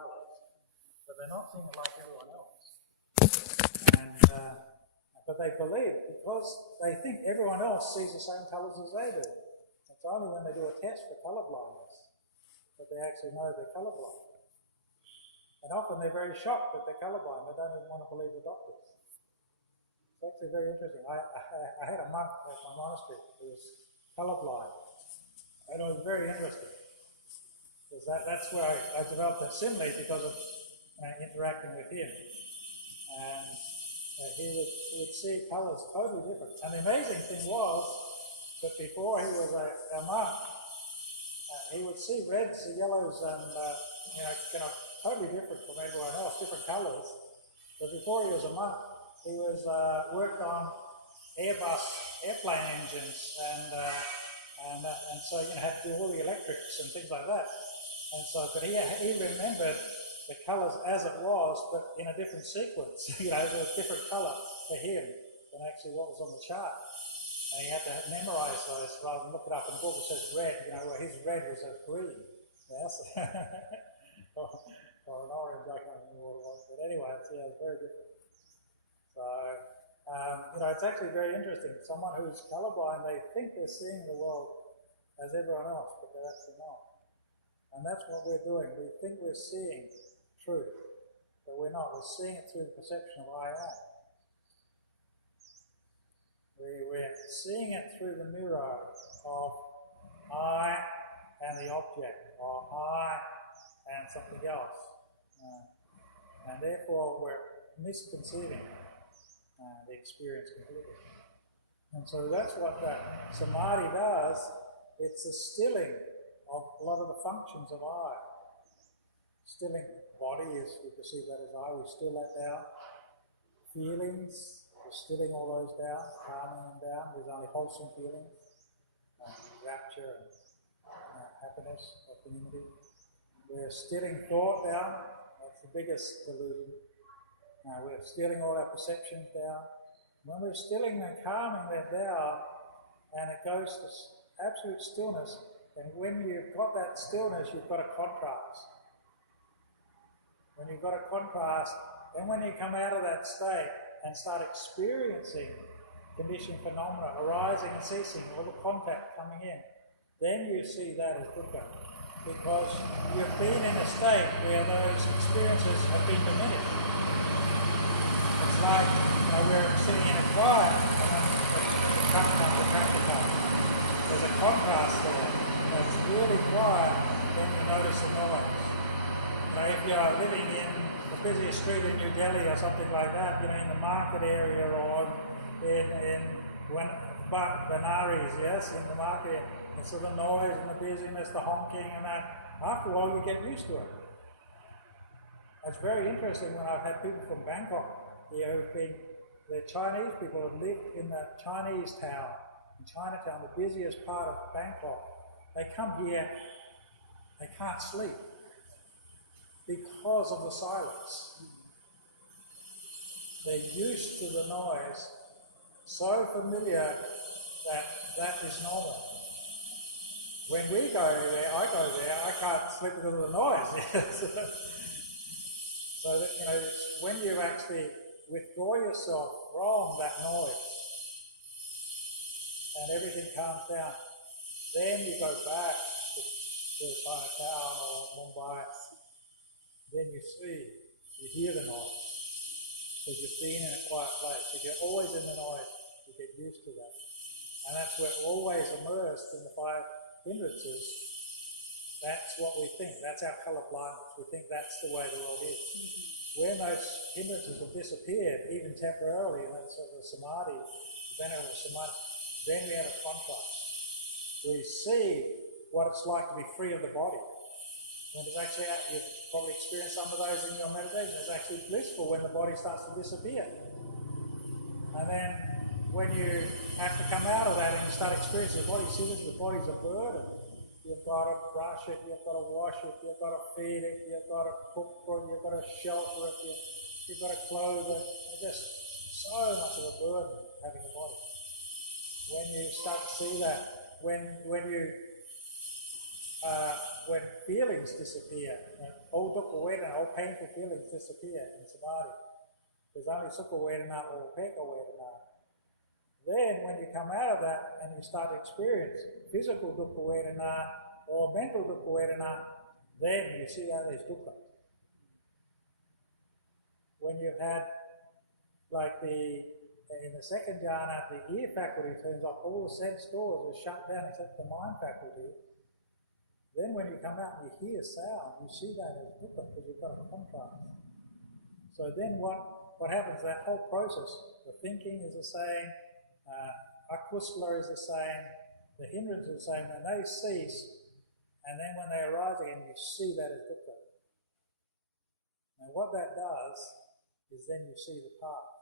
colours, but they're not seeing it like everyone else. But they believe, because they think everyone else sees the same colours as they do. It's only when they do a test for colour blindness that they actually know they're colourblind. And often they're very shocked that they're colourblind. They don't even want to believe the doctors. It's actually very interesting. I had a monk at my monastery who was colourblind. And it was very interesting. Because that's where I developed a simile because of interacting with him. And he would see colours totally different. And the amazing thing was that before he was a monk, he would see reds, yellows, and kind of totally different from everyone else, different colours. But before he was a monk, he was worked on Airbus airplane engines, and so had to do all the electrics and things like that. And so, but he remembered the colours as it was, but in a different sequence. There was a different colour for him than actually what was on the chart. And he had to memorise those rather than look it up in the book. It says red, where his red was a green. Yes. or an orange, I can't remember what it was. But anyway, it's very different. So, it's actually very interesting. Someone who's colourblind, they think they're seeing the world as everyone else, but they're actually not. And that's what we're doing. We think we're seeing truth, but we're not. We're seeing it through the perception of I am. We're seeing it through the mirror of I and the object, or I and something else. And therefore we're misconceiving the experience completely. And so that's what that samadhi does. It's a stilling of a lot of the functions of I. Stilling body is, we perceive that as I, we still that down. Feelings, we're stilling all those down, calming them down. There's only wholesome feelings, rapture and happiness, equanimity. We're stilling thought down. That's the biggest delusion. We're stilling all our perceptions down. When we're stilling and calming that down, and it goes to absolute stillness, and when you've got that stillness, you've got a contrast. When you've got a contrast, then when you come out of that state and start experiencing conditioned phenomena arising and ceasing, all the contact coming in, then you see that as dukkha. Because you've been in a state where those experiences have been diminished. It's like we're sitting in a quiet and the cup comes, the tractor comes. There's a contrast there. It's really quiet, then you notice the noise. If you're living in the busiest street in New Delhi or something like that, in the market area or in Benares, yes, in the market area, and so the noise and the busyness, the honking and that, after a while you get used to it. It's very interesting when I've had people from Bangkok here who've been, the Chinese people have lived in the Chinese town, in Chinatown, the busiest part of Bangkok. They come here, they can't sleep because of the silence. They're used to the noise, so familiar that is normal. When we go there, I go there, I can't sleep because of the noise. So that, it's when you actually withdraw yourself from that noise and everything calms down, then you go back to Chinatown or Mumbai, then you hear the noise. Because you've been in a quiet place. If you're always in the noise, you get used to that. And that's where we're always immersed in the five hindrances. That's what we think. That's our colour blindness. We think that's the way the world is. When those hindrances have disappeared, even temporarily, and that's sort of the samadhi, the benefit of samadhi, then we have a contrast. We see what it's like to be free of the body. And it's actually, you've probably experienced some of those in your meditation. It's actually blissful when the body starts to disappear. And then when you have to come out of that and you start experiencing the body, see this, the body's a burden. You've got to brush it, you've got to wash it, you've got to feed it, you've got to cook for it, you've got to shelter it, you've got to clothe it. It's just so much of a burden having a body. When you start to see that, when you when feelings disappear, all dukkha vedana, all painful feelings disappear in samadhi. There's only sukha vedana or upekkha vedana. Then when you come out of that and you start to experience physical dukkha vedana or mental dukkha vedana, then you see how there's dukkha. When you've had, like in the second jhana, the ear faculty turns off, all the sense doors are shut down except the mind faculty. Then when you come out and you hear sound, you see that as dukkha because you've got a contrast. So then what happens, that whole process, the thinking is the same, akusala is the same, the hindrance is the same, when they cease, and then when they arise again, you see that as dukkha. And what that does is then you see the path.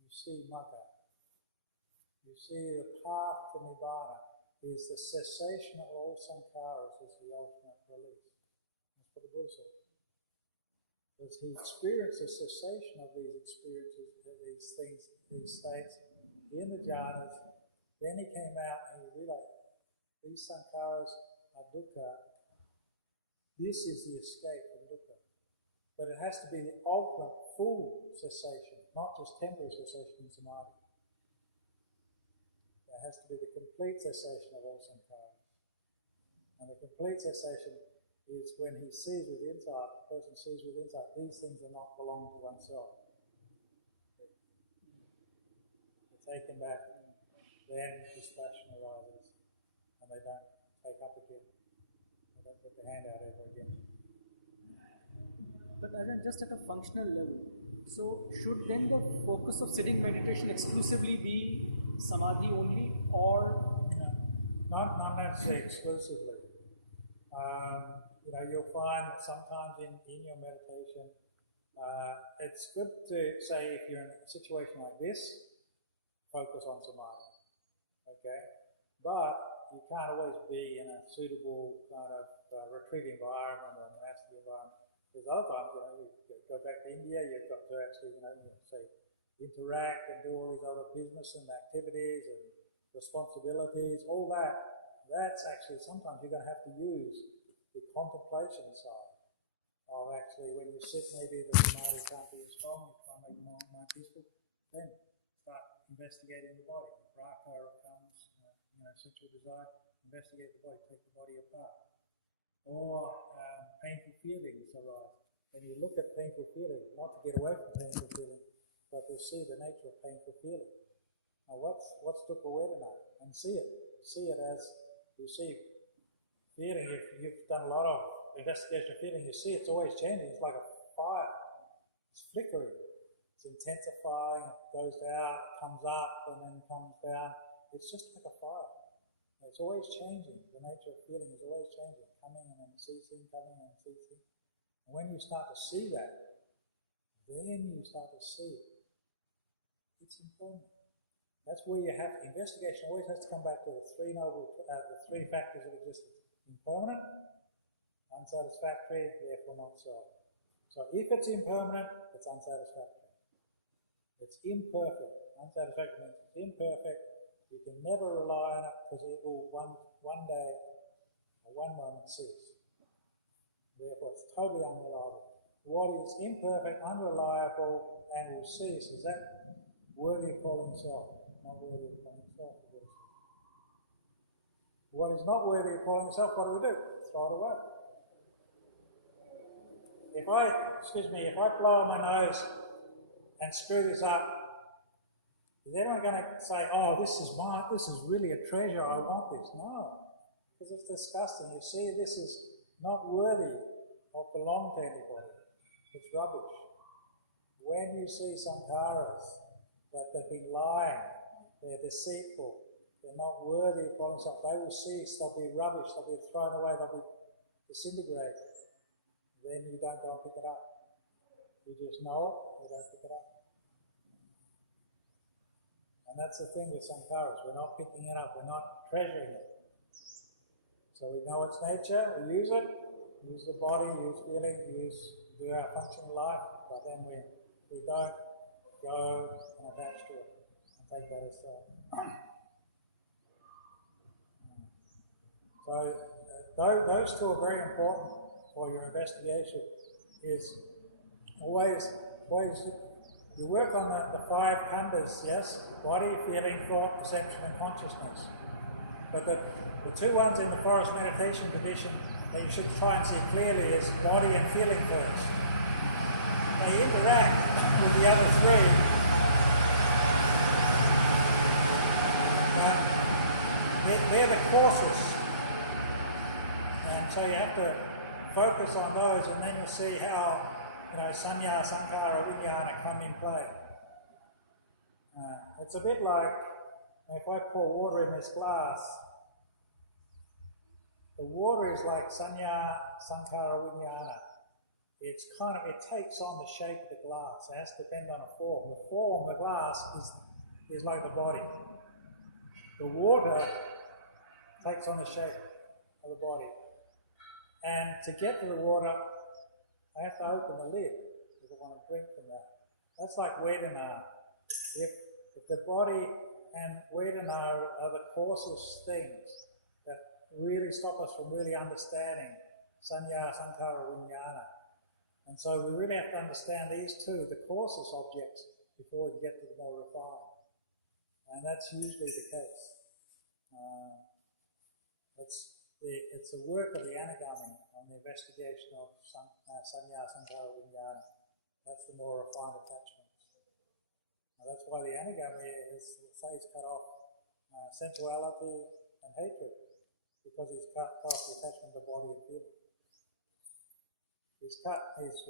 You see magga. You see the path to nibbana is the cessation of all sankharas, is the ultimate release. That's what the Buddha said. Because he experienced the cessation of these experiences, these things, these states in the jhanas. Then he came out and he realized these sankharas are dukkha. This is the escape from dukkha. But it has to be the ultimate full cessation, not just temporary cessation in samadhi. There has to be the complete cessation of all sankharas. And the complete cessation is when he sees with insight, the person sees with insight, these things are not belong to oneself. They're taken back, then dispassion arises, and they don't take up again. They don't put the hand out ever again. But Ajahn, just at a functional level, so should then the focus of sitting meditation exclusively be samadhi only, or? Not necessarily exclusively. You'll find that sometimes in your meditation, it's good to say if you're in a situation like this, focus on samadhi. Okay? But you can't always be in a suitable kind of retreat environment or monastic environment. There's other times, you go back to India, you've got to actually, say, interact and do all these other business and activities and responsibilities, all that. That's actually, sometimes you're going to have to use the contemplation side of actually, when you sit, maybe the samadhi can't be as strong, you can't make your mind peaceful, then start investigating the body. Raka comes, sensual desire, investigate the body, take the body apart. Or painful feelings arise. And you look at painful feelings, not to get away from painful feelings, but to see the nature of painful feeling. Now what's dukkha vedana? And see it as you see feeling. If you've done a lot of investigation of feeling, you see it's always changing. It's like a fire. It's flickering. It's intensifying, it goes down, it comes up and then comes down. It's just like a fire. It's always changing. The nature of feeling is always changing, coming and then ceasing, coming and ceasing. And when you start to see that, then you start to see it's impermanent. That's where you have investigation always has to come back to the three factors of existence: impermanent, unsatisfactory, therefore not so. So if it's impermanent, it's unsatisfactory. It's imperfect. Unsatisfactory means it's imperfect. You can never rely on it because it will one day or one moment cease. Therefore, it's totally unreliable. What is imperfect, unreliable, and will cease, is that worthy of calling self? Not worthy of calling self. What is not worthy of calling self, what do? Throw it away. If I blow on my nose and screw this up, is anyone going to say, oh, this is mine, this is really a treasure, I want this? No, because it's disgusting. You see, this is not worthy of belong to anybody. It's rubbish. When you see sankharas, that they've been lying, they're deceitful, they're not worthy of calling themselves, they will cease, they'll be rubbish, they'll be thrown away, they'll be disintegrated. Then you don't go and pick it up. You just know it, you don't pick it up. And that's the thing with sankharas, we're not picking it up, we're not treasuring it. So we know its nature, we use it, use the body, use feeling, do our functional life, but then we don't go and attach to it and take that as So those two are very important for your investigation. Is always you work on the five khandhas, yes? Body, feeling, thought, perception and consciousness. But the two ones in the forest meditation tradition that you should try and see clearly is body and feeling first. They interact with the other three, but they're the causes. And so you have to focus on those, and then you'll see how, sanya, sankara, vijnana come in play. It's a bit like if I pour water in this glass, the water is like sanya, sankara, vijnana. It takes on the shape of the glass. It has to depend on a form. The form of the glass is like the body. The water takes on the shape of the body. And to get to the water, I have to open the lid if I want to drink from that. That's like Vedana. If the body and Vedana are the coarsest things that really stop us from really understanding sanya, sankara, vijnana. And so we really have to understand these two, the coarsest objects, before we get to the more refined. And that's usually the case. It's the work of the Anagami on the investigation of sanya, sankara, vijnana. That's the more refined attachments. Now that's why the Anagami is cut off sensuality and hatred, because he's cut off the attachment to body and feeling. He's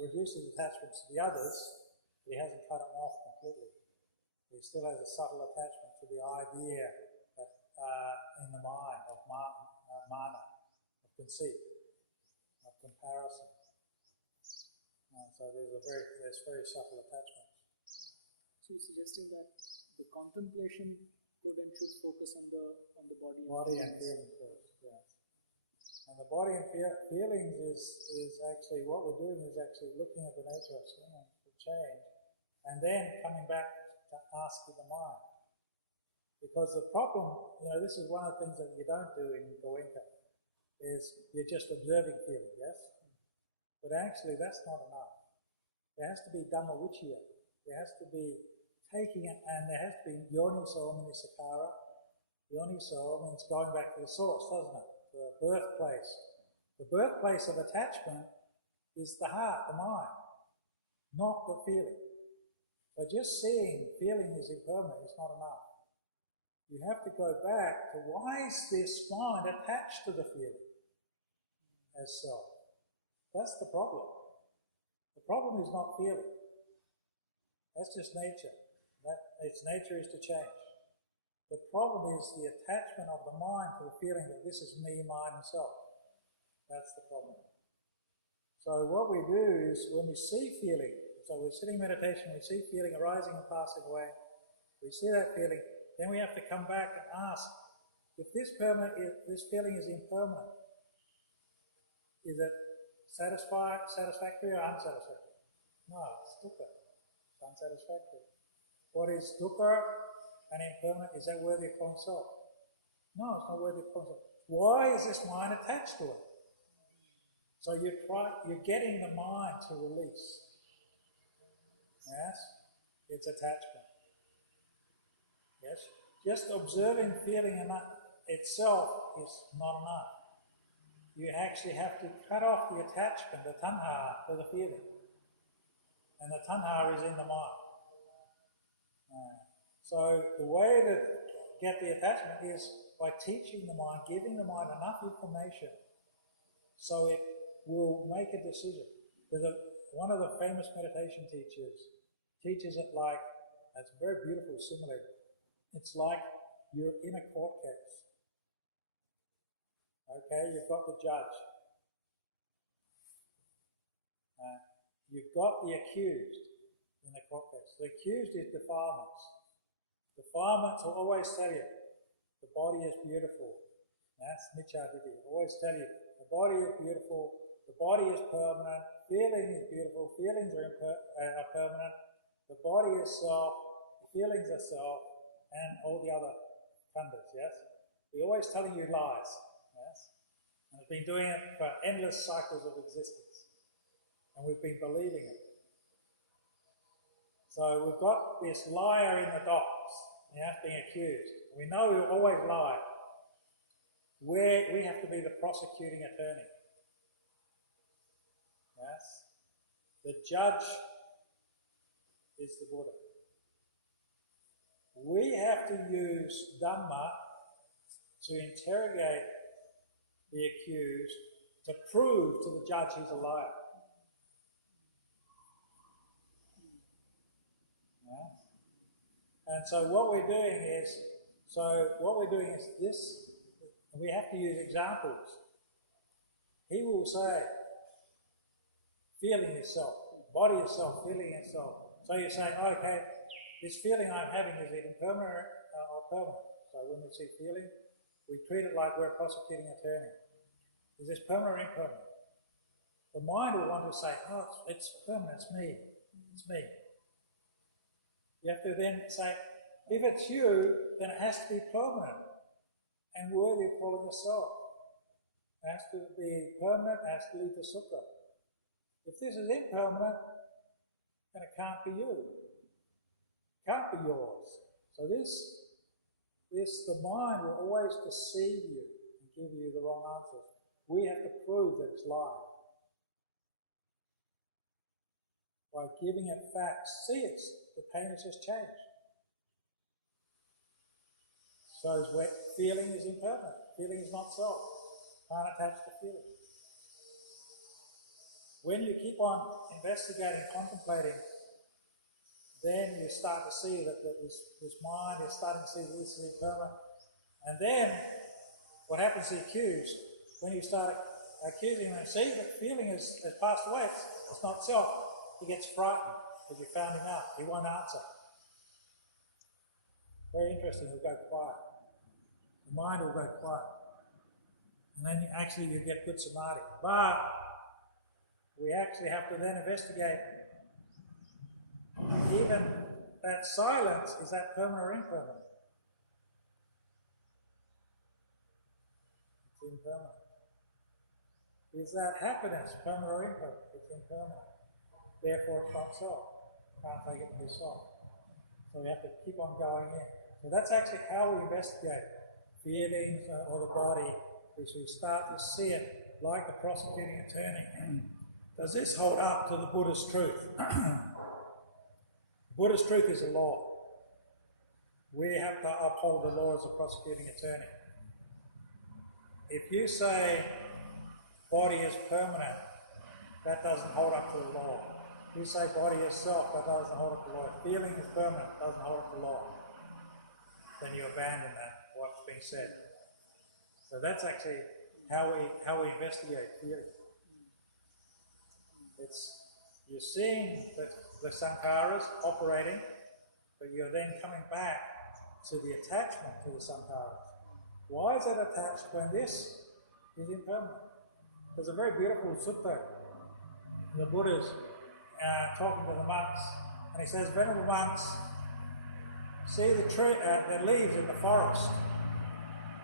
reduced his attachments to the others, but he hasn't cut them off completely. He still has a subtle attachment to the idea that in the mind of mana, of conceit, of comparison. And so there's very subtle attachments. So you're suggesting that the contemplation could and should focus on the body and feeling first, yes. And the body and feelings is actually, what we're doing is actually looking at the nature of change, and then coming back to asking the mind. Because the problem, this is one of the things that you don't do in Goenka, is you're just observing feeling, yes? But actually that's not enough. There has to be Dhamma Vichaya. There has to be taking it, and there has to be yoniso manisakara. Yoniso means going back to the source, doesn't it? The birthplace. The birthplace of attachment is the heart, the mind, not the feeling. But just seeing feeling is impermanent is not enough. You have to go back to why is this mind attached to the feeling as self? That's the problem. The problem is not feeling. That's just nature. Its nature is to change. The problem is the attachment of the mind to the feeling that this is me, mine, and self. That's the problem. So what we do is when we see feeling, so we're sitting meditation, we see feeling arising and passing away, we see that feeling, then we have to come back and ask, if this feeling is impermanent, is it satisfactory or unsatisfactory? No, it's dukkha. It's unsatisfactory. What is dukkha and impermanent? Is that worthy of calling self? No, it's not worthy of calling self. Why is this mind attached to it? So you're getting the mind to release. Yes? It's attachment. Yes? Just observing feeling itself is not enough. You actually have to cut off the attachment, the tanha, to the feeling. And the tanha is in the mind. So the way to get the attachment is by teaching the mind, giving the mind enough information so it will make a decision. One of the famous meditation teachers teaches it like, it's a very beautiful simile. It's like you're in a court case. Okay, you've got the judge. You've got the accused in the court case. The accused is defilements. Defilements will always tell you, the body is beautiful. That's Michaditi. Always tell you, the body is beautiful, the body is permanent, feeling is beautiful, feelings are permanent, the body is self, feelings are self, and all the other khandhas, yes? We're always telling you lies, yes? been doing it for endless cycles of existence. And we've been believing it. So we've got this liar in the docks, being accused. We know we always lie. We have to be the prosecuting attorney. Yes? The judge is the Buddha. We have to use Dhamma to interrogate the accused, to prove to the judge he's a liar. Yeah? And so what we're doing is this, we have to use examples. He will say, feeling yourself, body yourself, feeling yourself. So you're saying, okay, this feeling I'm having, is it impermanent or permanent? So when we see feeling, we treat it like we're a prosecuting attorney. Is this permanent or impermanent? The mind will want to say, oh, it's permanent, it's me. You have to then say, if it's you, then it has to be permanent and worthy of calling yourself. It has to be permanent, it has to lead to sukha. If this is impermanent, then it can't be you. It can't be yours. So the mind will always deceive you and give you the wrong answers. We have to prove that it's lying. By giving it facts. See, the pain has just changed. So feeling is impermanent. Feeling is not self. Can't attach to feeling. When you keep on investigating, contemplating, then you start to see that this mind is starting to see that this is impermanent. And then, what happens to the accused, when you start accusing them, see that feeling has passed away, it's not self, he gets frightened because you found him out. He won't answer. Very interesting, he'll go quiet. The mind will go quiet. And then you get good samadhi. But we actually have to then investigate even that silence, is that permanent or impermanent? It's impermanent. Is that happiness permanent or impermanent? It's impermanent. Therefore it's not self. Can't take it to be self. So we have to keep on going in. So that's actually how we investigate feelings or the body, is we start to see it like the prosecuting attorney. Does this hold up to the Buddha's truth? The Buddha's truth is a law. We have to uphold the law as a prosecuting attorney. If you say body is permanent, that doesn't hold up to the law. If you say body is self, that doesn't hold up to the law. If feeling is permanent, doesn't hold up to the law. Then you abandon that, what's being said. So that's actually how we investigate feeling. You're seeing the sankharas operating, but you're then coming back to the attachment to the sankharas. Why is it attached when this is impermanent? There's a very beautiful sutta. The Buddha's talking to the monks, and he says, "Venerable monks, see the tree, the leaves in the forest.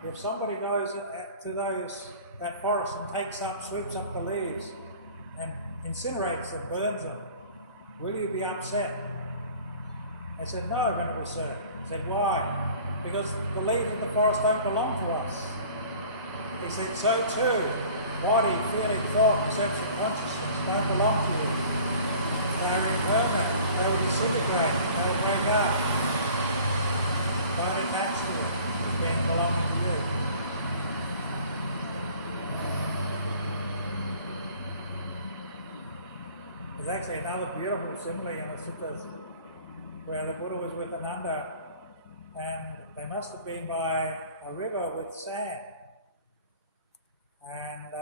If somebody goes to that forest and sweeps up the leaves and incinerates them, burns them, will you be upset?" I said, "No, Venerable Sir." He said, "Why?" "Because the leaves of the forest don't belong to us." He said, "So too, body, feeling, thought, perception, consciousness don't belong to you. They're impermanent, they will disintegrate, they will break up. Don't attach to it as being belonging to you." There's actually another beautiful simile in the suttas where the Buddha was with Ananda, and they must have been by a river with sand, and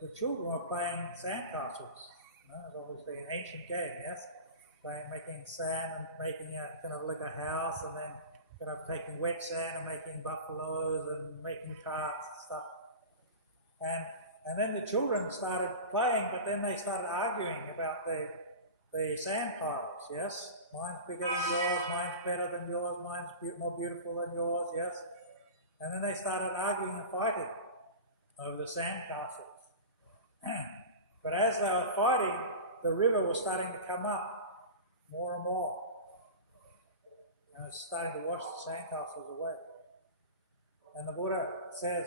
the children were playing sandcastles. It was obviously an ancient game, yes, making sand and making a kind of like a house, and then kind of taking wet sand and making buffaloes and making carts and stuff. And then the children started playing, but then they started arguing about the sand piles, yes? Mine's bigger than yours, mine's better than yours, mine's more beautiful than yours, yes? And then they started arguing and fighting over the sandcastles. But as they were fighting, the river was starting to come up more and more. And it's starting to wash the sandcastles away. And the Buddha says,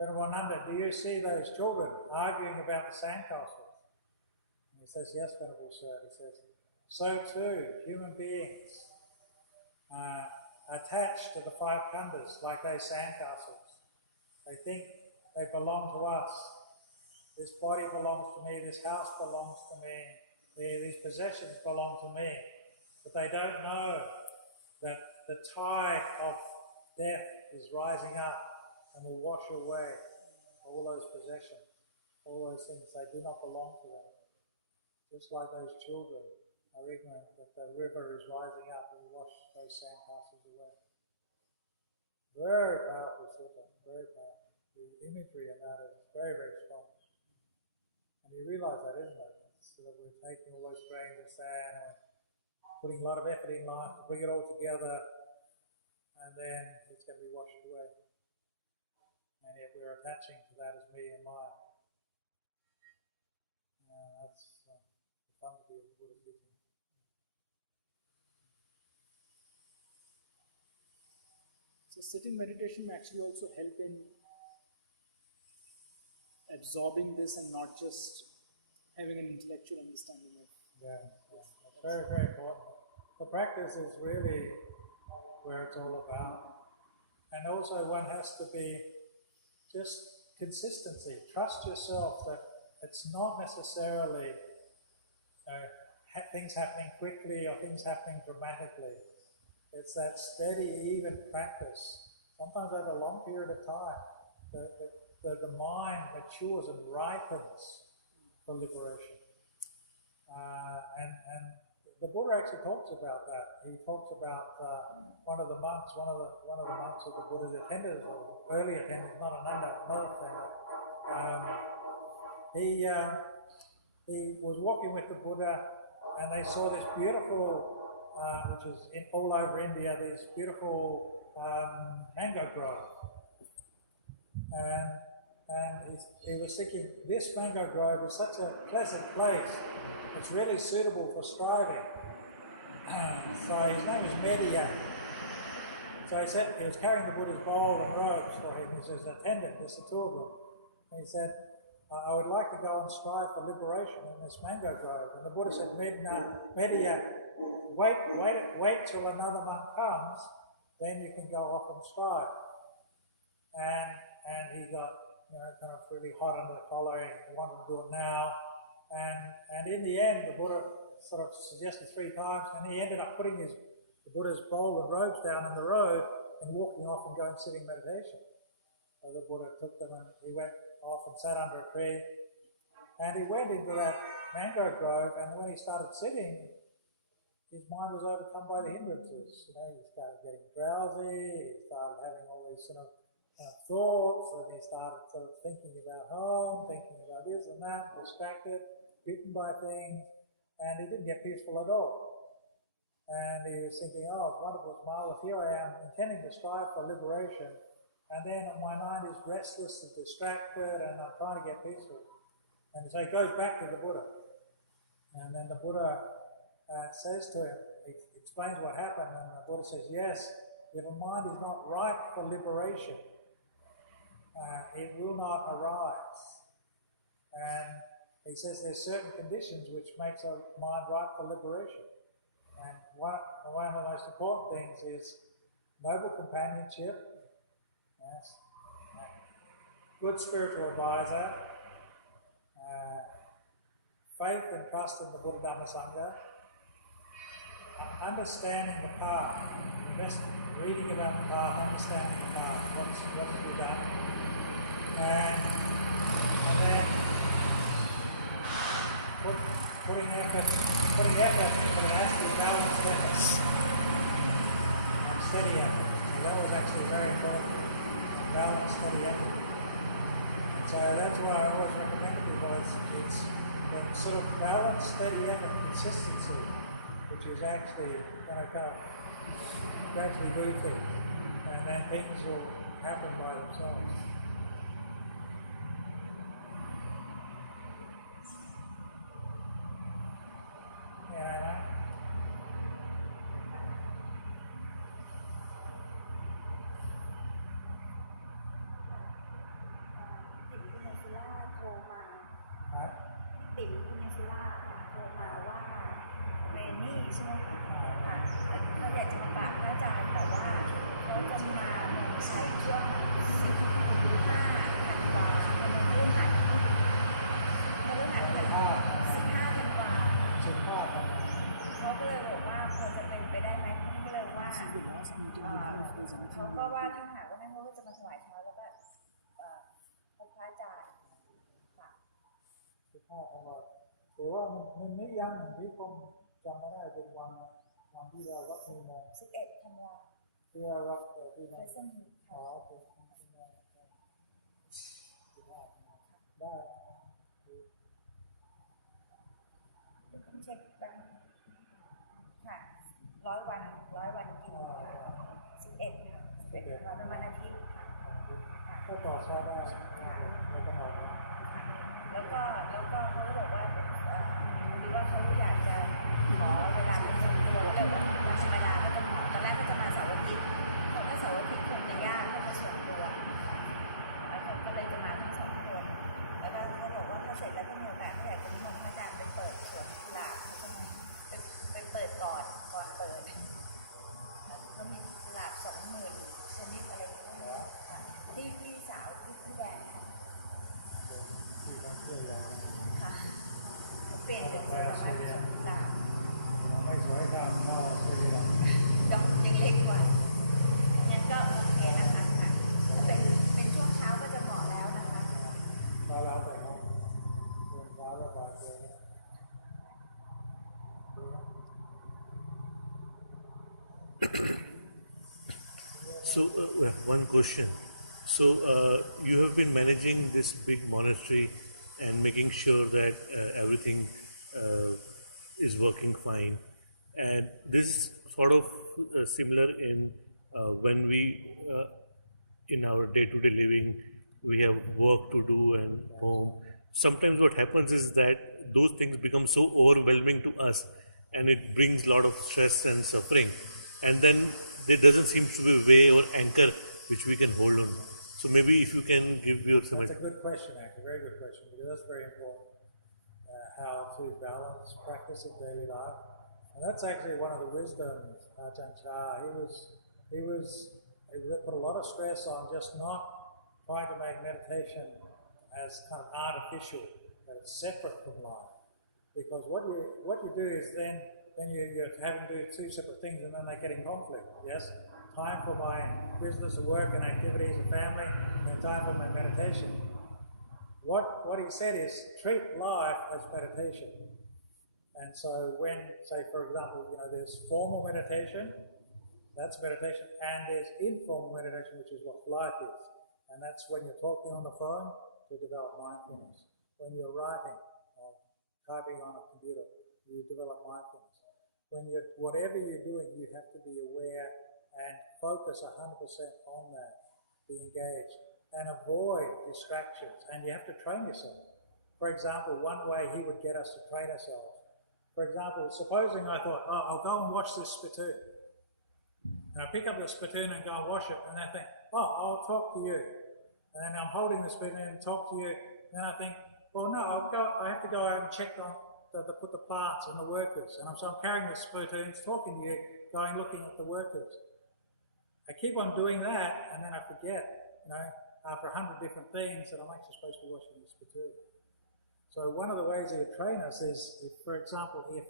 Ratnawan, do you see those children arguing about the sandcastles? And he says, yes, Venerable Sir. He says, so too, human beings attached to the five khandhas like those sandcastles. They think they belong to us. This body belongs to me, this house belongs to me, these possessions belong to me. But they don't know that the tide of death is rising up and will wash away all those possessions, all those things. They do not belong to them. Just like those children are ignorant that the river is rising up and will wash those sandcastles away. Very powerful sutta, very powerful. The imagery in that is very, very strong. And you realise that, isn't it? So that we're taking all those grains of sand and putting a lot of effort in life to bring it all together, and then it's going to be washed away. And yet we're attaching to that as me and mine. That's the fun to be of the Buddha's teaching. So sitting meditation may actually also help in absorbing this and not just having an intellectual understanding of it. Yeah. That's very, very important. The practice is really where it's all about. And also one has to be just consistency. Trust yourself that it's not necessarily things happening quickly or things happening dramatically. It's that steady, even practice. Sometimes over a long period of time, the mind matures and ripens for liberation. And the Buddha actually talks about that. He talks about one of the monks of the Buddha's attendants, or early attendants, not another thing. He was walking with the Buddha, and they saw this beautiful, which is all over India, this beautiful mango grove. And he was thinking, this mango grove is such a pleasant place. It's really suitable for striving. So his name is Mediya. So he said, he was carrying the Buddha's bowl and robes for him. He says, attendant, there's the two of them. And he said, I would like to go and strive for liberation in this mango grove. And the Buddha said, Mediya, wait till another monk comes, then you can go off and strive. And he got, kind of really hot under the collar, and he wanted to do it now. And in the end, the Buddha sort of suggested 3 times, and he ended up putting the Buddha's bowl and robes down in the road and walking off and going sitting meditation. So the Buddha took them and he went off and sat under a tree. And he went into that mango grove, and when he started sitting, his mind was overcome by the hindrances. He started getting drowsy, he started having all these thoughts, and he started sort of thinking about home, thinking about this and that, distracted, bitten by things, and he didn't get peaceful at all. And he was thinking, oh, it's wonderful, it's marvelous, here I am intending to strive for liberation, and then my mind is restless and distracted, and I'm trying to get peaceful. And so he goes back to the Buddha. And then the Buddha says to him, he explains what happened, and the Buddha says, yes, if a mind is not ripe for liberation, it will not arise. And he says there's certain conditions which makes a mind ripe for liberation. And one of the most important things is noble companionship, yes, good spiritual advisor, faith and trust in the Buddha Dhamma Sangha, understanding the path, reading about the path, understanding the path, what's to be done, and then putting effort, but it has to be balanced efforts and steady effort. So that was actually very important, balanced, steady effort. And so that's why I always recommend to people, it's the sort of balanced, steady effort, consistency, which is actually going to gradually do things. And then things will happen by themselves. Yeah. Right? ติ๋มคุณนิสุราโทรมาว่าเรนนี่ใช่ไหมคะเขาอยากจะมากราบพระอาจารย์แต่ว่าเขาจะมาเมืองไทยช่วง15 ธันวาคมวันพฤหัส15 ธันวาเขาก็เลยบอกว่าพอจะเป็นไปได้ไหมเขาก็เลยว่าเขาก็ว่าถ้าหากว่าไม่เขาก็จะมาถวายเท้าแล้วก็พบพระอาจารย์ถือว่ามันไม่ยั้งหนึ่งที่ผมจำไม่ได้เป็นวันที่เรารับมีโมง11 ธันวาที่เรารับที่นั่นเป็นได้เช็คแบงค์ค่ะ100 วันกิน11ประมาณอาทิตย์ก็ต่อซาได้ไม่ต้องรอแล้วก็เขาบอกว่าหรือว่าเขาอยากจะขอเวลาเป็นส่วนตัวก็เลยว่าวันธรรมดาก็จะตอนแรกก็จะมาเสาร์อาทิตย์แต่ถ้าเสาร์อาทิตย์คงจะยากก็จะส่วนตัวแล้วเขาก็เลยจะมาทั้ง2 คนแล้วก็เขาบอกว่าถ้าเสร็จแล้วก็มีโอกาสก็อยากจะนิมนต์พระอาจารย์ไปเปิดสวนกุหลาบใช่ไหมไปเปิดก่อนเปิดก็มีกุหลาบ20,000 ชนิดอะไรพวกนี้ที่พี่สาวที่แดงค่ะเปลี่ยนเป็นสวนกุหลาบไม่สวยงามเท่าซีเรียดอกยังเล็กกว่างั้นก็โอเคนะคะค่ะถ้าเป็นช่วงเช้าก็จะเหมาะแล้วนะคะฟ้าร้อนไปครับฟ้าระบายเจอSo, one question. So, you have been managing this big monastery and making sure that everything is working fine. And this sort of similar in when we, in our day-to-day living, we have work to do and home. Sometimes what happens is that those things become so overwhelming to us and it brings a lot of stress and suffering. And then there doesn't seem to be a way or anchor which we can hold on. So maybe if you can give your... That's a good question, actually, very good question, because that's very important. How to balance practice of daily life. And that's actually one of the wisdoms Ajahn he put a lot of stress on just not trying to make meditation as kind of artificial, that it's separate from life. Because what you do is then you're having to do 2 separate things and then they get in conflict, yes? Time for my business and work and activities and family, and then time for my meditation. What he said is treat life as meditation. And so when, say for example, there's formal meditation, that's meditation, and there's informal meditation, which is what life is. And that's when you're talking on the phone to develop mindfulness. When you're writing or typing on a computer, you develop mindfulness. Whatever you're doing, you have to be aware and focus 100% on that, be engaged, and avoid distractions. And you have to train yourself. For example, one way he would get us to train ourselves. For example, supposing I thought, I'll go and wash this spittoon. And I pick up the spittoon and go and wash it, and I think, I'll talk to you. And then I'm holding the spittoon and talk to you, and then I think, well, no, I have to go out and check on put the plants and the workers. And so I'm carrying the spittoons, talking to you, going looking at the workers. I keep on doing that, and then I forget, after 100 different things that I'm actually supposed to be washing the spittoon. So one of the ways he would train us is, for example, if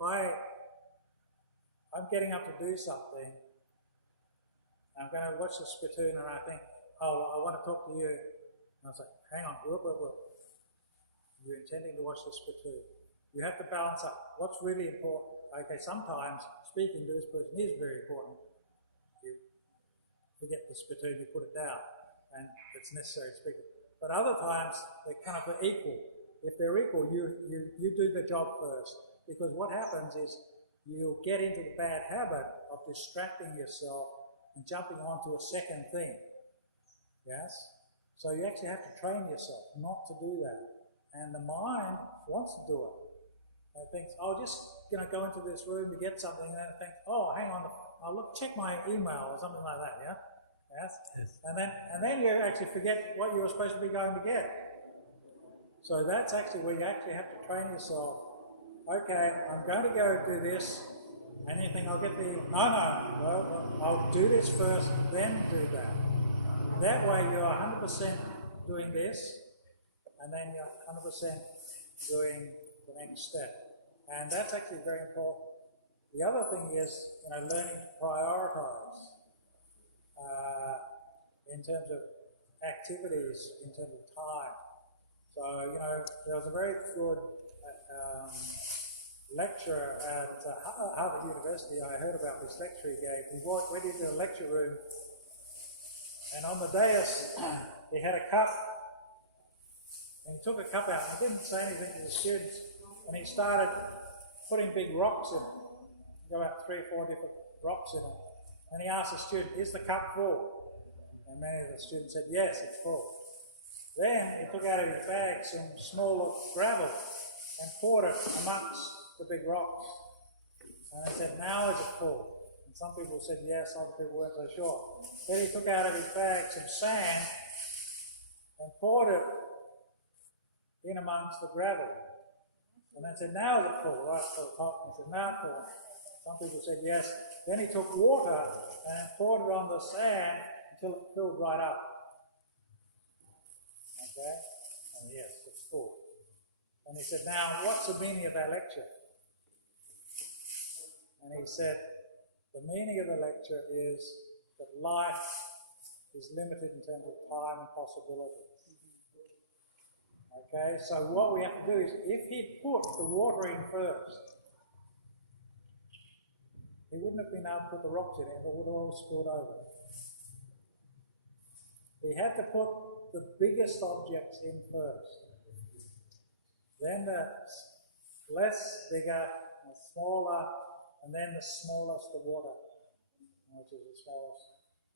I'm getting up to do something, I'm going to watch the spittoon and I think, I want to talk to you. And I was like, hang on, whoop. You're intending to watch the spittoon. You have to balance up what's really important. Okay, sometimes speaking to this person is very important. You forget the spittoon, you put it down, and it's necessary to speak it. But other times, they're kind of equal. If they're equal, you do the job first. Because what happens is you'll get into the bad habit of distracting yourself and jumping onto a second thing. Yes? So you actually have to train yourself not to do that. And the mind wants to do it. And it thinks, oh, just go into this room to get something, and then it thinks, oh, hang on, I'll check my email or something like that, yeah? Yes? And then you actually forget what you were supposed to be going to get. So that's actually where you actually have to train yourself. Okay, I'm going to go do this, and you think I'll get the... well, I'll do this first, then do that. That way you're 100% doing this, and then you're 100% doing the next step. And that's actually very important. The other thing is, learning to prioritize in terms of activities, in terms of time. So, there was a very good lecturer at Harvard University. I heard about this lecture he gave. He went into a lecture room, and on the dais he had a cup, and he took a cup out and he didn't say anything to the students, and he started putting big rocks in it. About 3 or 4 different rocks in it. And he asked the student, is the cup full? And many of the students said, yes, it's full. Then he took out of his bag some small gravel and poured it amongst the big rocks. And they said, now is it full? And some people said yes, other people weren't so sure. Then he took out of his bag some sand and poured it in amongst the gravel. And then said, now is it full? Right to the top. And said, now it's full. Some people said yes. Then he took water and poured it on the sand until it filled right up. Okay? And yes, it's full. And he said, now, what's the meaning of that lecture? And he said, the meaning of the lecture is that life is limited in terms of time and possibilities. Okay, so what we have to do is, if he'd put the water in first, he wouldn't have been able to put the rocks in it, it would have all spilled over. He had to put the biggest objects in first. Then the less bigger, the smaller, and then the smallest, the water, which is the smallest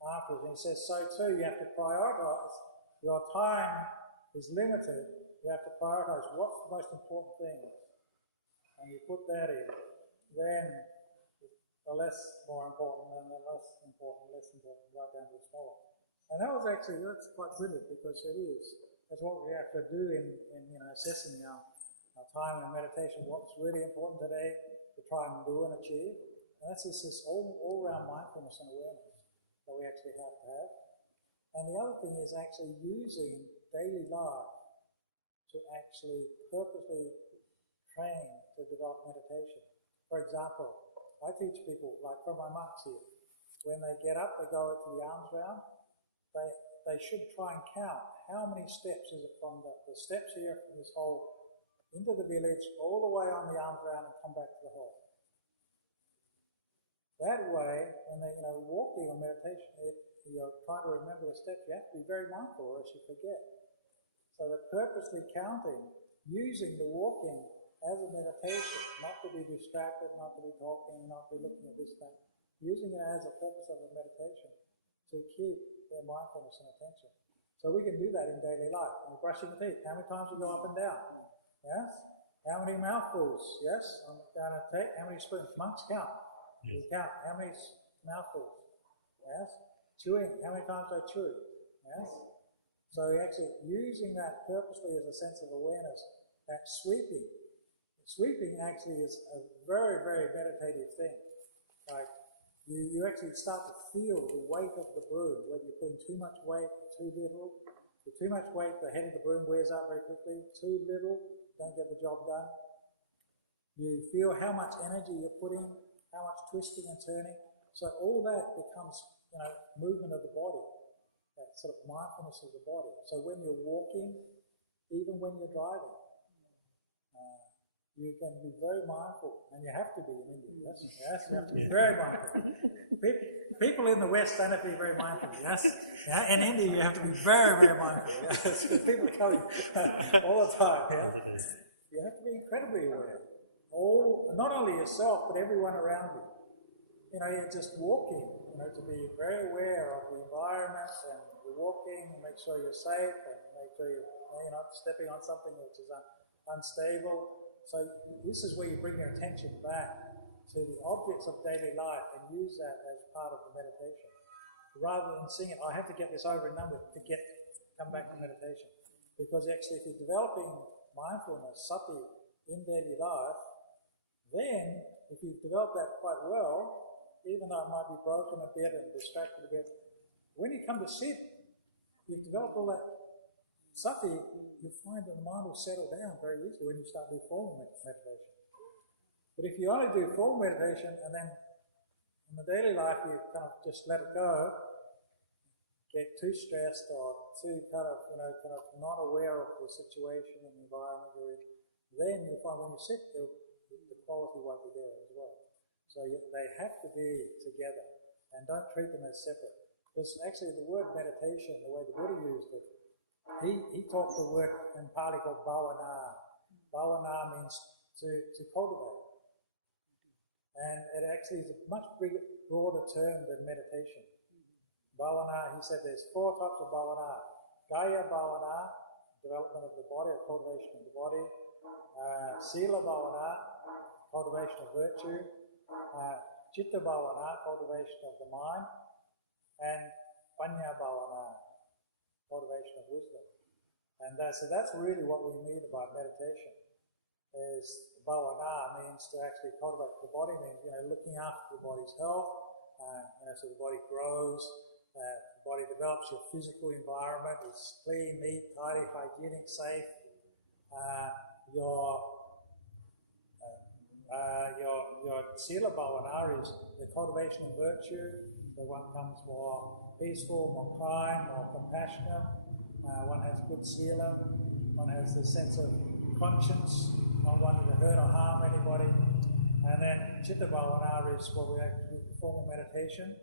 afterwards. And he says, so too, you have to prioritize. Your time is limited. You have to prioritize what's the most important thing. And you put that in. Then the less more important, and the less important, right down to the smaller. And that's quite brilliant, because it is. That's what we have to do in assessing our time in meditation, what's really important today to try and do and achieve. And that's this all-round mindfulness and awareness that we actually have to have. And the other thing is actually using daily life to actually purposely train to develop meditation. For example, I teach people, like from my monks here, when they get up, they go to the arms round, they should try and count how many steps is it from the steps here from this hole into the village, all the way on the arms round and come back to the hole. That way, when they're walking or meditation, if you're trying to remember the steps, you have to be very mindful or else you forget. So they're purposely counting, using the walking as a meditation, not to be distracted, not to be talking, not to be looking at this thing, using it as a purpose of a meditation to keep their mindfulness and attention. So we can do that in daily life. When we're brushing the teeth, how many times we go up and down? Yes? How many mouthfuls? Yes? I'm going to take, how many spoons? Monks count. We count. How many mouthfuls? Yes? Chewing. How many times they chew? Yes? So actually using that purposely as a sense of awareness, that sweeping. Sweeping actually is a very, very meditative thing. Like you actually start to feel the weight of the broom, whether you're putting too much weight or too little. With too much weight, the head of the broom wears out very quickly. Too little, don't get the job done. You feel how much energy you're putting, how much twisting and turning. So all that becomes, movement of the body, that sort of mindfulness of the body. So when you're walking, even when you're driving, you can be very mindful, and you have to be in India. Yes, you have to be very mindful. People in the West don't have to be very mindful. Yes, in India you have to be very, very mindful. Yes, people are coming all the time. Yeah, you have to be incredibly aware. Not only yourself, but everyone around you. You're just walking. To be very aware of the environment and you're walking, and make sure you're safe, and make sure you're not stepping on something which is unstable. So this is where you bring your attention back to the objects of daily life and use that as part of the meditation. Rather than seeing it, I have to get this over and done with to come back to meditation. Because actually if you're developing mindfulness, sati, in daily life, then if you've developed that quite well, even though it might be broken a bit and distracted a bit, when you come to sit, you've developed all that sati, you find that the mind will settle down very easily when you start doing formal meditation. But if you only do formal meditation and then in the daily life you kind of just let it go, get too stressed or too kind of not aware of the situation and the environment you're in, then you'll find when you sit, the quality won't be there as well. So they have to be together, and don't treat them as separate. Because actually the word meditation, the way the Buddha used it, he talked the word in Pali called bhavana. Bhavana means to cultivate. And it actually is a much bigger, broader term than meditation. Bhavana, he said there's 4 types of bhavana. Kaya bhavana, development of the body, or cultivation of the body. Sila bhavana, cultivation of virtue. Chitta bhavana, cultivation of the mind. And panya bhavana, cultivation of wisdom. And so that's really what we mean about meditation. Is bhavana means to actually cultivate the body, means looking after the body's health, so the body grows, the body develops, your physical environment is clean, neat, tidy, hygienic, safe. Your sila bhavana is the cultivation of virtue, so one becomes more peaceful, more kind, more compassionate. One has good sila, one has the sense of conscience, not wanting to hurt or harm anybody. And then chitta bhavana is what we actually do, the formal meditation.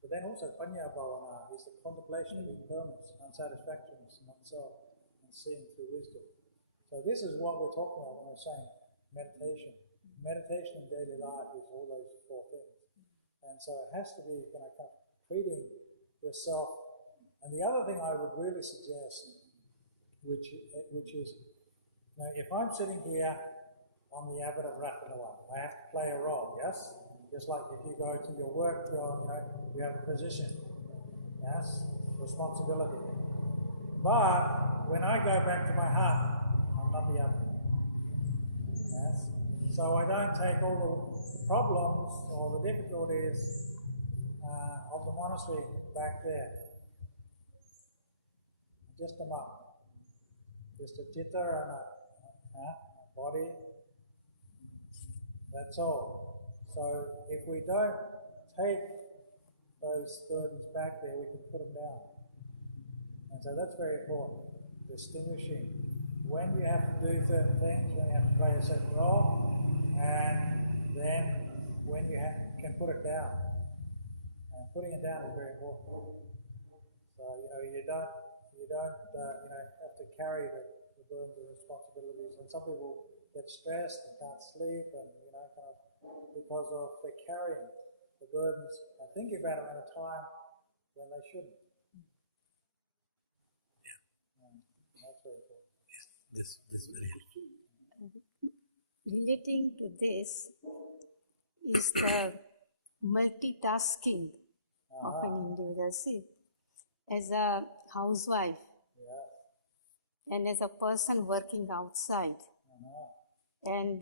But then also panya bhavana is the contemplation of impermanence, unsatisfactoriness in oneself, and seeing through wisdom. So this is what we're talking about when we're saying meditation. Meditation in daily life is all those 4 things. And so it has to be kind of treating yourself. And the other thing I would really suggest, which is, if I'm sitting here on the abbot of Ratnawan, I have to play a role, yes? Just like if you go to your work, you have a position, yes? Responsibility. But when I go back to my hut, I'm not the abbot, yes? So I don't take all the problems or the difficulties of the monastery back there. Just a monk. Just a chitta and a body. That's all. So if we don't take those burdens back there, we can put them down. And so that's very important. Distinguishing when you have to do certain things, when you have to play a certain role, and then when you can put it down. And putting it down is very important. So you don't have to carry the burdens and responsibilities. And some people get stressed and can't sleep, and because of the carrying the burdens and thinking about them at a time when they shouldn't. That's very important. Yes, this is very helpful. Relating to this is the multitasking of an individual. See, as a housewife and as a person working outside and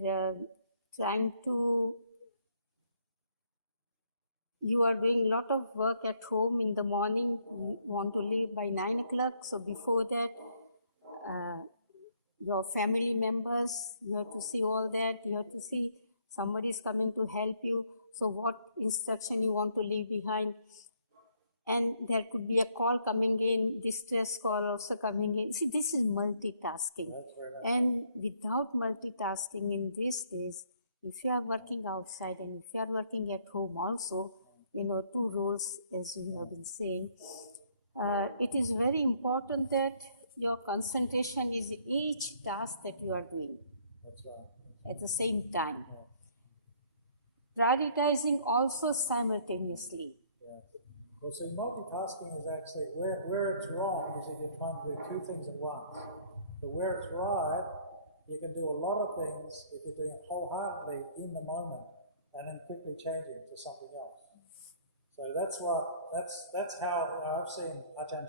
trying to, you are doing a lot of work at home in the morning, you want to leave by 9 o'clock, so before that, your family members, you have to see all that, you have to see somebody is coming to help you, so what instruction you want to leave behind. And there could be a call coming in, distress call also coming in. See, this is multitasking. And without multitasking in these days, if you are working outside and if you are working at home also, 2 roles as we have been saying, it is very important that your concentration is each task that you are doing. That's right. At the same time. Prioritizing also simultaneously. Well, see, multitasking is actually, where it's wrong is if you're trying to do two things at once. But where it's right, you can do a lot of things if you're doing it wholeheartedly in the moment and then quickly changing to something else. So that's how I've seen Ajahn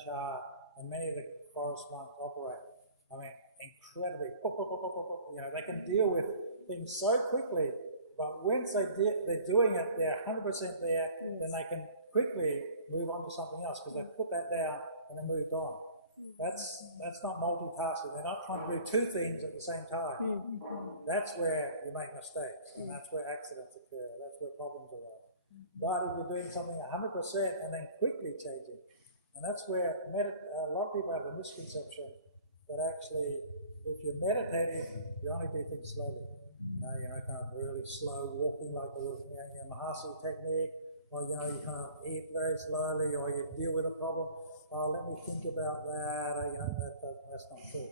and many of the forest monks operate. I mean, incredibly, they can deal with things so quickly, but once they're doing it, they're 100% there, then they can quickly move on to something else because they've put that down and then moved on. That's not multitasking. They're not trying to do two things at the same time. That's where you make mistakes, and that's where accidents occur. That's where problems arise. But if you're doing something 100% and then quickly changing, and that's where a lot of people have the misconception that actually, if you're meditating, you only do things slowly. Kind of really slow walking like the Mahasi technique, or you kind of eat very slowly, or you deal with a problem. Oh, let me think about that. That's not true.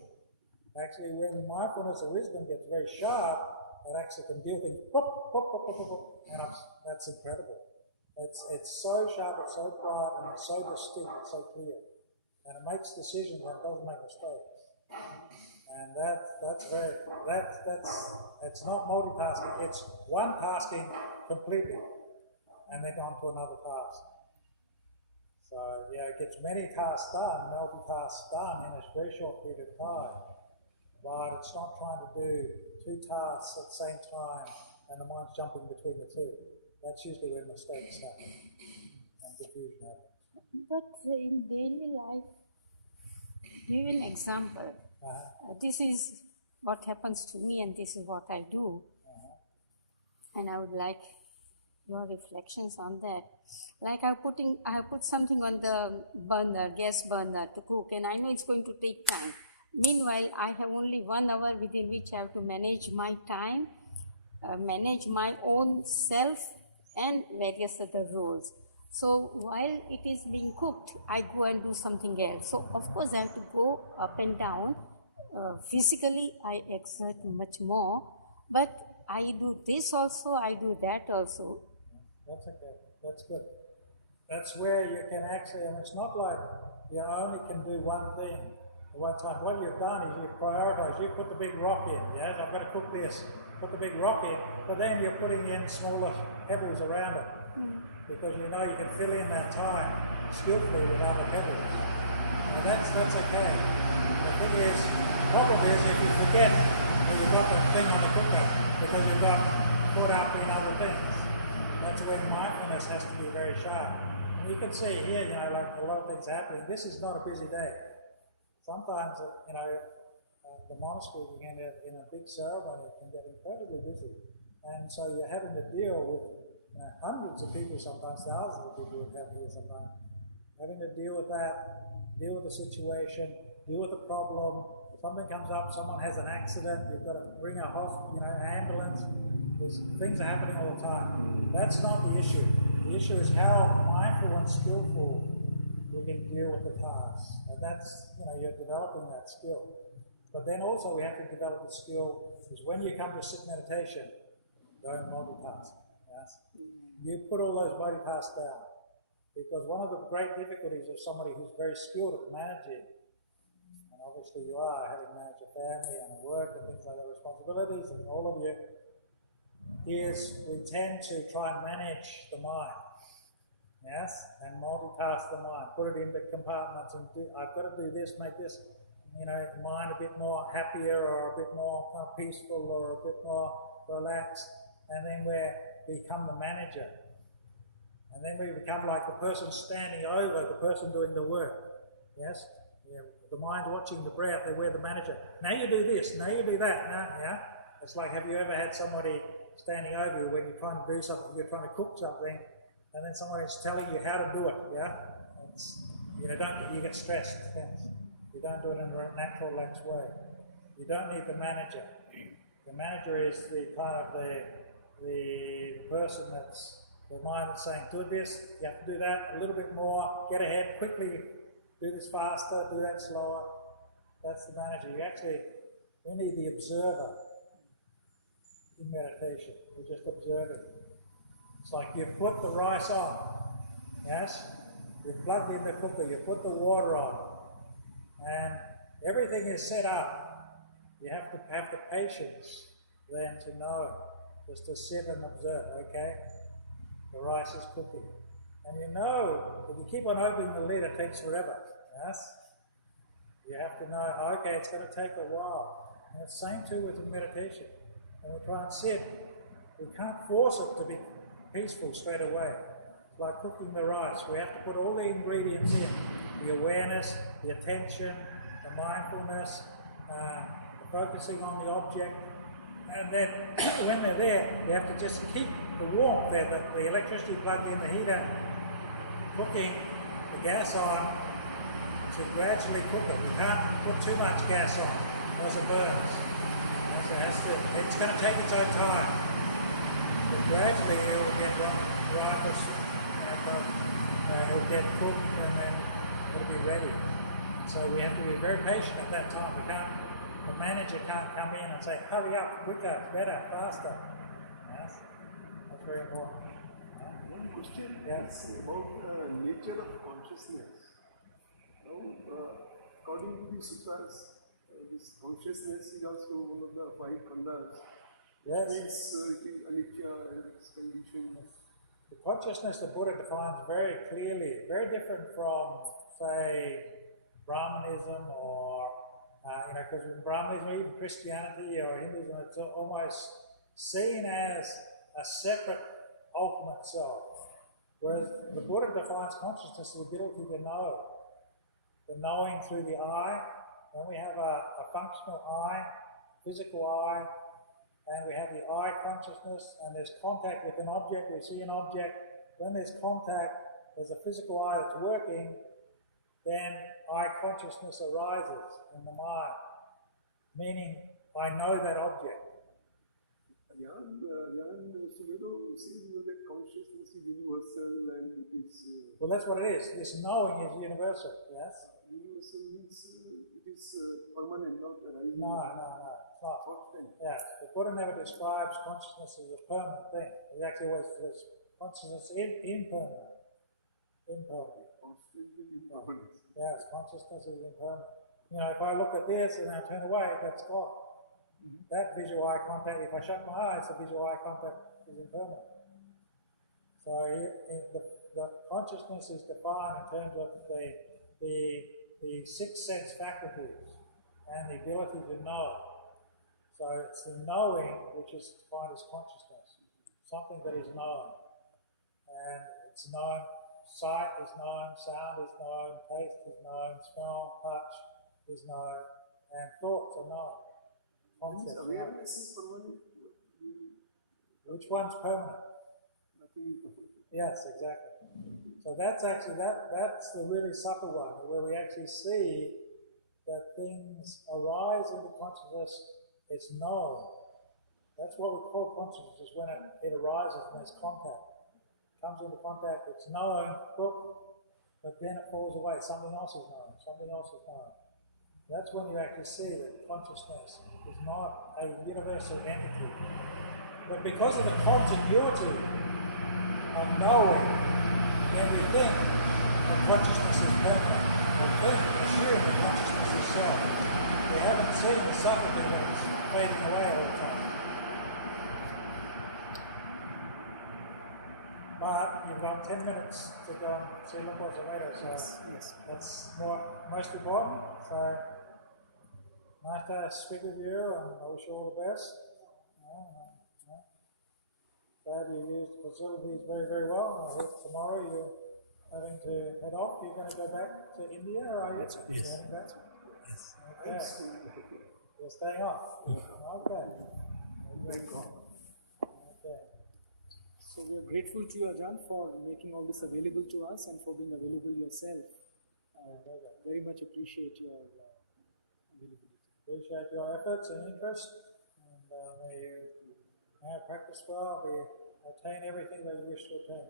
Actually, when mindfulness or wisdom gets very sharp, it actually can deal things. And that's incredible. It's so sharp, it's so bright, and it's so distinct, it's so clear, and it makes decisions and it doesn't make mistakes. And it's not multitasking. It's one tasking completely, and then on to another task. So it gets many tasks done, multitasks done in a very short period of time. But it's not trying to do two tasks at the same time and the mind's jumping between the two. That's usually when mistakes happen and confusion happens. But in daily life, give an example. This is what happens to me and this is what I do. And I would like your reflections on that. Like I have put something on the gas burner to cook, and I know it's going to take time. Meanwhile, I have only 1 hour within which I have to manage my time, manage my own self and various other roles. So while it is being cooked, I go and do something else. So of course I have to go up and down. Physically I exert much more, but I do this also, I do that also. That's okay. That's good. That's where you can actually, it's not like you only can do one thing at one time. What you've done is you've prioritized. You put the big rock in, yes, I've got to cook this. Put the big rock in, but then you're putting in smaller pebbles around it. Because you know you can fill in that time skillfully with other pebbles. That's okay. The problem is if you forget that you've got the thing on the cooker because you've got caught up in other things. That's when mindfulness has to be very sharp. And you can see here, like a lot of things happening. This is not a busy day. Sometimes, the monastery can get in a big ceremony, can get incredibly busy. And so you're having to deal with hundreds of people, sometimes thousands of people would have here sometimes. Having to deal with that, deal with the situation, deal with the problem. If something comes up, someone has an accident, you've got to bring a ambulance. Things are happening all the time. That's not the issue. The issue is how mindful and skillful we can deal with the task. And that's, you're developing that skill. But then also we have to develop the skill is when you come to sit meditation, don't multitask. Yes? You put all those multitasks down. Because one of the great difficulties of somebody who's very skilled at managing, and obviously you are, having managed a family and a work and things like that, responsibilities, and all of you, is we tend to try and manage the mind. Yes? And multitask the mind. Put it into compartments and I've got to do this, make this, mind a bit more happier or a bit more kind of peaceful or a bit more relaxed. And then we become the manager. And then we become like the person standing over the person doing the work. Yes? The mind watching the breath, we're the manager. Now you do this, now you do that. Now, yeah? It's like, have you ever had somebody standing over you when you're trying to do something, you're trying to cook something, and then someone is telling you how to do it, yeah? You get stressed, tense. You don't do it in a natural, relaxed way. You don't need the manager. The manager is the person that's the mind that's saying, do this, you have to do that, a little bit more, get ahead, quickly, do this faster, do that slower. That's the manager. We need the observer in meditation. We're just observing. It's like you put the rice on, yes? You've plugged in the cooker, you put the water on, and everything is set up. You have to have the patience then to know, just to sit and observe, okay? The rice is cooking. And you know, if you keep on opening the lid, it takes forever, yes? You have to know, okay, it's going to take a while. And it's the same too with meditation. When we try and sit, we can't force it to be peaceful straight away. It's like cooking the rice. We have to put all the ingredients in. The awareness, the attention, the mindfulness, the focusing on the object. And then when they're there, you have to just keep the warmth there, the electricity plugged in, the heater cooking, the gas on, to gradually cook it. We can't put too much gas on, because it burns. It's going to take its own time. But gradually it will get riper, and it will get cooked, and then it'll be ready. So we have to be very patient at that time. The manager can't come in and say, hurry up, quicker, better, faster. Yes? That's very important. One question Yes. is about the nature of consciousness. Now, according to the sutras, this consciousness is also one of the five khandhas. Yes. It is anicca and its conditions. The consciousness the Buddha defines very clearly, very different from, say, Brahmanism or, because in Brahmanism, even Christianity or Hinduism, it's almost seen as a separate ultimate self. Whereas the Buddha defines consciousness as the ability to know. The knowing through the eye. When we have a functional eye, physical eye, and we have the eye consciousness, and there's contact with an object, we see an object. When there's contact, there's a physical eye that's working, then eye consciousness arises in the mind, meaning I know that object. Ajahn Sumedho says that consciousness is universal and it is... Well, that's what it is. This knowing is universal, yes? Universal means it is permanent, not arising. No, it's not. Constant. Yeah, the Buddha never describes consciousness as a permanent thing. He actually always says consciousness is impermanent. Constantly impermanent. Yes, consciousness is impermanent. If I look at this and I turn away, that's gone. That visual eye contact, if I shut my eyes, the visual eye contact is impermanent. So the consciousness is defined in terms of the six sense faculties and the ability to know. So it's the knowing which is defined as consciousness, something that is known. And it's known, sight is known, sound is known, taste is known, smell, touch is known, and thoughts are known. Concepts are known. Awareness is permanent. Which one's permanent? Nothing is permanent. Yes, exactly. So that's actually, that's the really subtle one, where we actually see that things arise into consciousness, it's known. That's what we call consciousness, is when it arises and there's contact. It comes into contact, it's known, but then it falls away. Something else is known, something else is known. That's when you actually see that consciousness is not a universal entity. But because of the continuity of knowing, then we think that consciousness is permanent. We assume that consciousness is self. We haven't seen the subtlety that is fading away all the time. But you've got 10 minutes to go and see Lumpur later, so Yes. that's most important. So nice to speak with you, and I wish you all the best. Glad you used the facilities very, very well. I hope tomorrow you're having to head off. You're going to go back to India, or are you? Yes. You're heading back? Yes. Okay. You're staying on? Okay. Okay. So we are grateful to you, Ajahn, for making all this available to us and for being available yourself. Very much appreciate your availability. Appreciate your efforts and interest, and may you practice well, attain everything that you wish to attain.